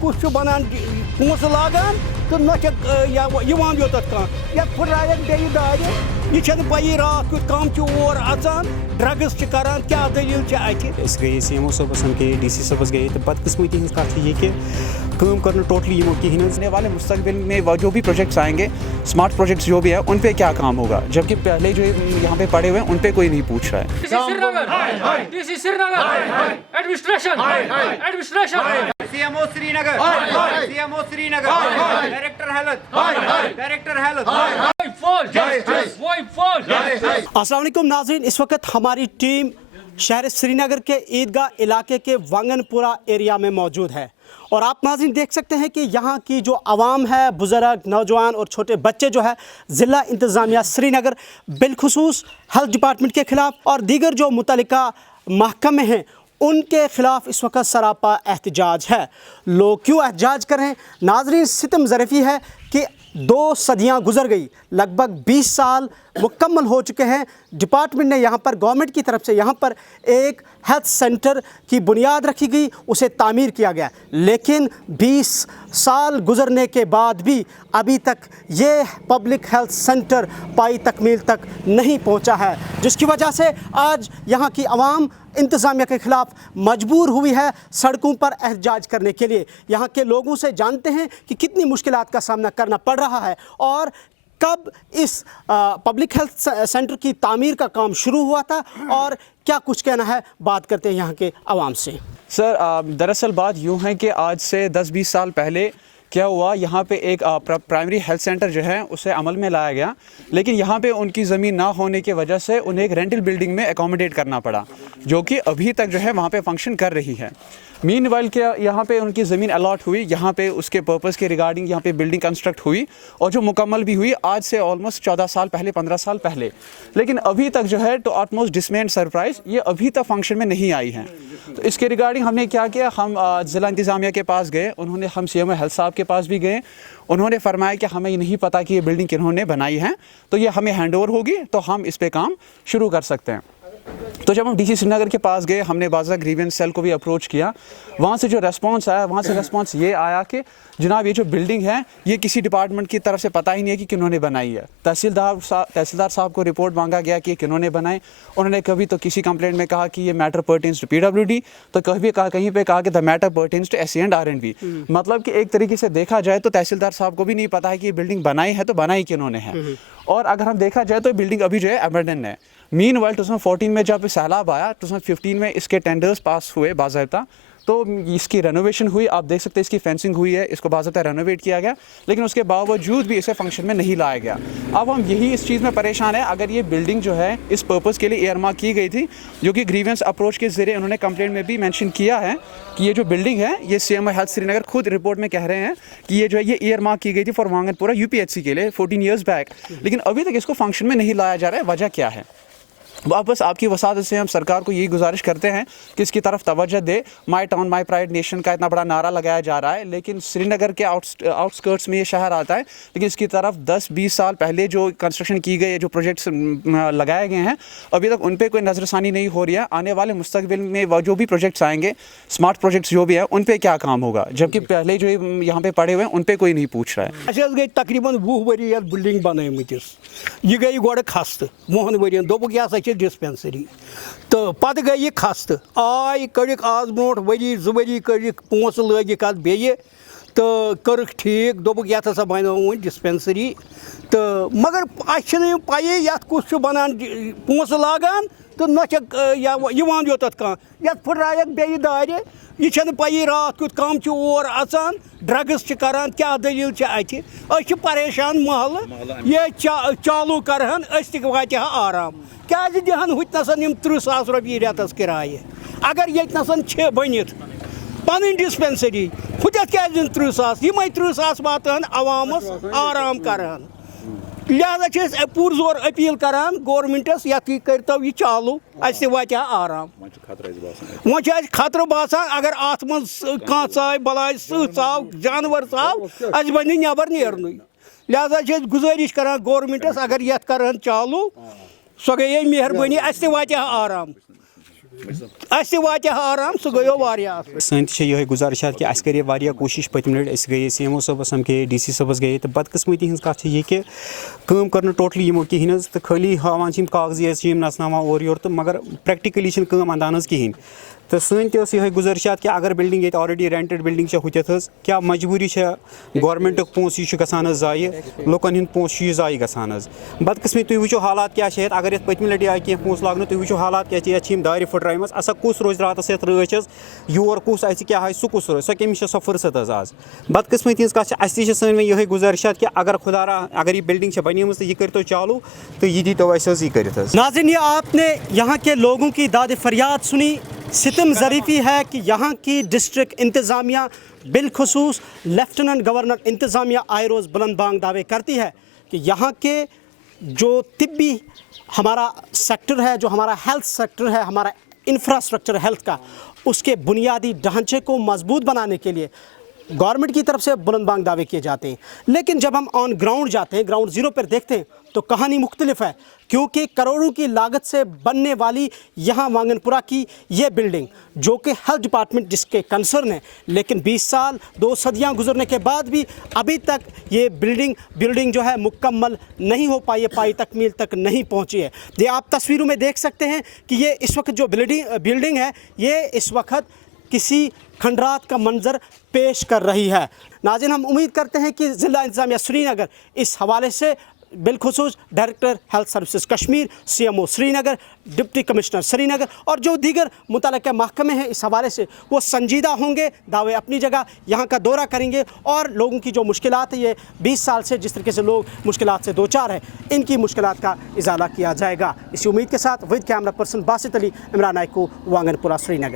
कुछ बनान पोंस लागान तो न यवान योत फुरायक बे दार यह पी रात कुछ कम और अचान ड्रग्स करान क्या दलील अत गए CMO सबस हम गए DC सबस गए तो बदकिस्मती हज कत ये कि काम करना टोटली यमो कहीं आने वाले मुस्तकबिल में जो भी प्रोजेक्ट्स आएंगे स्मार्ट प्रोजेक्ट्स जो भी है उन पे क्या काम होगा, जबकि पहले जो यहाँ पे पड़े हुए हैं उन पे कोई नहीं पूछ रहा है। CMO Srinagar, CMO Srinagar, Director Health, अस्सलाम वालेकुम नाज़रीन, इस वक्त हमारी टीम शहर श्रीनगर के ईदगाह इलाके के वांगनपुरा एरिया में मौजूद है और आप नाज़रीन देख सकते हैं कि यहाँ की जो आवाम है, बुज़ुर्ग, नौजवान और छोटे बच्चे जो है ज़िला इंतज़ामिया श्रीनगर बिलखुसूस हेल्थ डिपार्टमेंट के ख़िलाफ़ और दीगर जो मुतल्लिका महकमे हैं उनके ख़िलाफ़ इस वक्त सरापा एहतजाज है। लोग क्यों एहतजाज कर रहे हैं नाज़रीन? सितम ज़रफ़ी है कि 2 सदियाँ गुजर गई, लगभग 20 साल मुकम्मल हो चुके हैं। डिपार्टमेंट ने यहाँ पर गवर्नमेंट की तरफ से यहाँ पर एक हेल्थ सेंटर की बुनियाद रखी गई, उसे तामीर किया गया, लेकिन 20 साल गुजरने के बाद भी अभी तक ये पब्लिक हेल्थ सेंटर पाई तकमील तक नहीं पहुँचा है, जिसकी वजह से आज यहाँ की आवाम इंतज़ामिया के ख़िलाफ़ मजबूर हुई है सड़कों पर एहतजाज करने के लिए। यहाँ के लोगों से जानते हैं कि कितनी मुश्किलात का सामना करना पड़ रहा है और कब इस पब्लिक हेल्थ सेंटर की तामीर का काम शुरू हुआ था और क्या कुछ कहना है, बात करते हैं यहाँ के आवाम से। सर दरअसल बात यूँ है कि आज से 10-20 साल पहले क्या हुआ, यहाँ पे एक प्राइमरी हेल्थ सेंटर जो है उसे अमल में लाया गया, लेकिन यहाँ पे उनकी ज़मीन ना होने की वजह से उन्हें एक रेंटल बिल्डिंग में एकोमोडेट करना पड़ा, जो कि अभी तक जो है वहाँ पे फंक्शन कर रही है। मीनवाइल क्या यहाँ पे उनकी ज़मीन अलॉट हुई, यहाँ पे उसके पर्पस के रिगार्डिंग यहाँ पे बिल्डिंग कंस्ट्रक्ट हुई और जो मुकम्मल भी हुई आज से ऑलमोस्ट 14 साल पहले, 15 साल पहले, लेकिन अभी तक जो है टू ऑटमोस्ट डिसमे एंड सरप्राइज़ ये अभी तक फंक्शन में नहीं आई हैं। तो इसके रिगार्डिंग हमने क्या किया, हम ज़िला इंतज़ामिया के पास गए, हम CMO हेल्थ साहब के पास भी गए, उन्होंने फरमाया कि हमें नहीं पता कि ये बिल्डिंग किन्होंने बनाई है, तो ये हमें हैंड ओवर होगी तो हम इस पे काम शुरू कर सकते हैं। तो जब हम DC श्रीनगर के पास गए, हमने बाज़ा ग्रीवेंस सेल को भी अप्रोच किया, वहाँ से जो रेस्पॉन्स आया, वहाँ से रेस्पॉन्स ये आया कि जनाब ये जो बिल्डिंग है ये किसी डिपार्टमेंट की तरफ से पता ही नहीं है कि किन्होंने बनाई है। तहसीलदार साहब को रिपोर्ट मांगा गया कि किन्होंने बनाई, उन्होंने कभी तो किसी कंप्लेंट में कहा कि ये मैटर पर्टेन्स टू PWD, तो कभी कहीं पे कहा कि the matter pertains to SC and R&B। मतलब कि एक तरीके से देखा जाए तो तहसीलदार साहब को भी नहीं पता है कि ये बिल्डिंग बनाई है तो बनाई किन्होंने है। और अगर हम देखा जाए तो बिल्डिंग अभी जो है अबैंडन है। मीनवाइल 2014 में जब सैलाब आया, 2015 में इसके टेंडर्स पास हुए बाज़ाब्ता, तो इसकी रेनोवेशन हुई, आप देख सकते हैं इसकी फेंसिंग हुई है, इसको बाज़ाब्ता रेनोवेट किया गया, लेकिन उसके बावजूद भी इसे फंक्शन में नहीं लाया गया। अब हम यही इस चीज़ में परेशान है, अगर ये बिल्डिंग जो है इस पर्पज़ के लिए एयरमार्क की गई थी, जो कि ग्रीवेंस अप्रोच के ज़रिए उन्होंने कंप्लेंट में भी मेंशन किया है कि ये जो बिल्डिंग है ये CMO हेल्थ श्रीनगर खुद रिपोर्ट में कह रहे हैं कि ये जो है ये एयरमार्क की गई थी फॉर वांगनपुरा UPHC के लिए 14 ईयर्स बैक, लेकिन अभी तक इसको फंक्शन में नहीं लाया जा रहा है। वजह क्या है? वापस आपकी वसादत से हम सरकार को यही गुजारिश करते हैं कि इसकी तरफ तवज्जो दे। My town my pride nation का इतना बड़ा नारा लगाया जा रहा है, लेकिन श्रीनगर के आउटस्कर्ट्स में ये शहर आता है, लेकिन इसकी तरफ 10-20 साल पहले जो कंस्ट्रक्शन की गई, जो प्रोजेक्ट्स लगाए गए हैं, अभी तक उन पर कोई नज़रसानी नहीं हो रही है। आने वाले मुस्तकबिल में जो भी प्रोजेक्ट्स आएंगे, स्मार्ट प्रोजेक्ट्स जो भी हैं, उन पर क्या काम होगा, जबकि पहले जो यहाँ पे पड़े हुए हैं उन पर कोई नहीं पूछ रहा है। गई तकरीबन 20 वरी बिल्डिंग बनमतिस, यह गई गोड़ खस्त 20 वरियन, दोपुक यह डिस्पेंसरी, तो पत गई यह खस्त, आय कड़िक आज ब्रोट वरी 2 वरी कड़िक पोंस लगिक बे तो कर्क ठीक, दोपुक यह हसा बनो डिस्पेंसरी, तो मगर अच्छे पी ये कुछ बनान पोंस लागान तो न यवान योत कह फुरायक बे दार यह पी रात कुछ कम और अचान ड्रग्स करान क्या दलील अत परेशान महल ये चालू करहन वात आराम क्या दिहन हुतनसन 30 सास रपये रेतस किराए, अगर ये बनित पन डिस्पेंसरी हुत क्या 30 सास, यम 30 सास वातान अवामस आराम करान। लिहाजा पूर जोर अपील करान गवर्नमेंटस करतो यह चालू, अस वात आराम। वो खतर बासान अगर अत मन कह चाय बलाय चाव जानवर चाव अस बन नबर नेरन, लिहाजा गुजारिश करान गवर्नमेंटस अगर ये करन चालू सो गई मेहरबानी, अस वात आराम। اَسہِ تہِ واتہِ ہا آرام سُہ گٔیو واریاہ اَصٕل سٲنۍ تہِ چھِ یِہوٚے گُزارِشات کہِ اَسہِ کَرے واریاہ کوٗشِش پٔتمہِ لَٹہِ أسۍ گٔیے C M O صٲبَس سَمکھے D C صٲبَس گٔیے تہٕ بدقٕسمٔتی ہِنٛز کَتھ چھِ یہِ کہِ کٲم کٔر نہٕ ٹوٹلی یِمو کِہیٖنۍ حظ تہٕ خٲلی ہاوان چھِ یِم کاغذی حظ چھِ یِم نَژناوان اورٕ یورٕ تہٕ مگر پرٛٮ۪کٹِکٔلی چھِنہٕ کٲم اَندان حظ کِہیٖنۍ تہٕ سٲنۍ تہِ ٲس یِہوٚے گُزٲرِشات کہِ اگر بِلڈِنٛگ ییٚتہِ آلریڈی رٮ۪نٹٕڈ بِلڈِنٛگ چھےٚ ہُتٮ۪تھ حظ کیٛاہ مجبوٗری چھےٚ گورمٮ۪نٛٹُک پونٛسہٕ یہِ چھُ گژھان حظ ضایع لُکَن ہُنٛد پونٛسہٕ چھُ یہِ ضایع گژھان حظ بدقٕسمتی تُہۍ وٕچھِو حالات کیٛاہ چھِ ییٚتہِ اگر یَتھ پٔتمہِ لَٹہِ آے کینٛہہ پونٛسہٕ لاگنہٕ تُہۍ وٕچھِو حالات کیٛاہ چھِ یَتھ چھِ یِم دارِ پھٕٹرٲیمٕژ اَسا کُس روزِ راتَس یَتھ رٲچھ حظ یور کُس اَژِ کیٛاہ آسہِ سُہ کُس روزِ سۄ کٔمِس چھےٚ سۄ فٕرصت حظ آز بدقٕسمتی ہِنٛز کَتھ چھِ اَسہِ تہِ چھِ سٲنۍ وۄنۍ یِہوٚے گُزٲرِشات کہِ اگر خۄدا اگر یہِ بِلڈِنٛگ چھےٚ بَنیمٕژ تہٕ یہِ کٔرۍتو چالوٗ تہٕ یہِ دیٖتو اَسہِ حظ یہِ کٔرِتھ حظ नाज़रीन, ये आपने यहाँ के लोगों की दाद फरियाद सुनी। सितम ज़रीफ़ी है कि यहाँ की डिस्ट्रिक्ट इंतज़ामिया बिलखुसूस लेफ्टिनेंट गवर्नर इंतज़ामिया आए रोज़ बुलंद बांग दावे करती है कि यहाँ के जो तिब्बी हमारा सेक्टर है, जो हमारा हेल्थ सेक्टर है, हमारा इंफ्रास्ट्रक्चर हेल्थ का, उसके बुनियादी ढांचे को मजबूत बनाने के लिए गवर्नमेंट की तरफ से बुलंद बांग दावे किए जाते हैं। लेकिन जब हम ऑन ग्राउंड जाते हैं, ग्राउंड ज़ीरो पर देखते हैं तो कहानी मुख्तलिफ है, क्योंकि करोड़ों की लागत से बनने वाली यहाँ वांगनपुरा की ये बिल्डिंग जो कि हेल्थ डिपार्टमेंट जिसके कंसर्न है, लेकिन 20 साल 2 सदियाँ गुजरने के बाद भी अभी तक ये बिल्डिंग जो है मुकम्मल नहीं हो पाई है, पाई तकमील तक नहीं पहुँची है। ये आप तस्वीरों में देख सकते हैं कि ये इस वक्त जो बिल्डिंग है ये इस वक्त किसी खंडरात का मंजर पेश कर रही है। नाज़रीन, हम उम्मीद करते हैं कि ज़िला इंतज़ामिया श्रीनगर इस हवाले से बिलखुसूस director health services Kashmir, CMO Srinagar, deputy commissioner Srinagar और जो दीगर मुतल्लिक़ महकमे हैं इस हवाले से वो संजीदा होंगे, दावे अपनी जगह यहाँ का दौरा करेंगे और लोगों की जो मुश्किलात है, ये 20 साल से जिस तरीके से लोग मुश्किलात से दो चार हैं, इनकी मुश्किलात का इजाला किया जाएगा। इसी उम्मीद के साथ with camera person Basit Ali, Imran Naikoo, Wanganpora, Srinagar.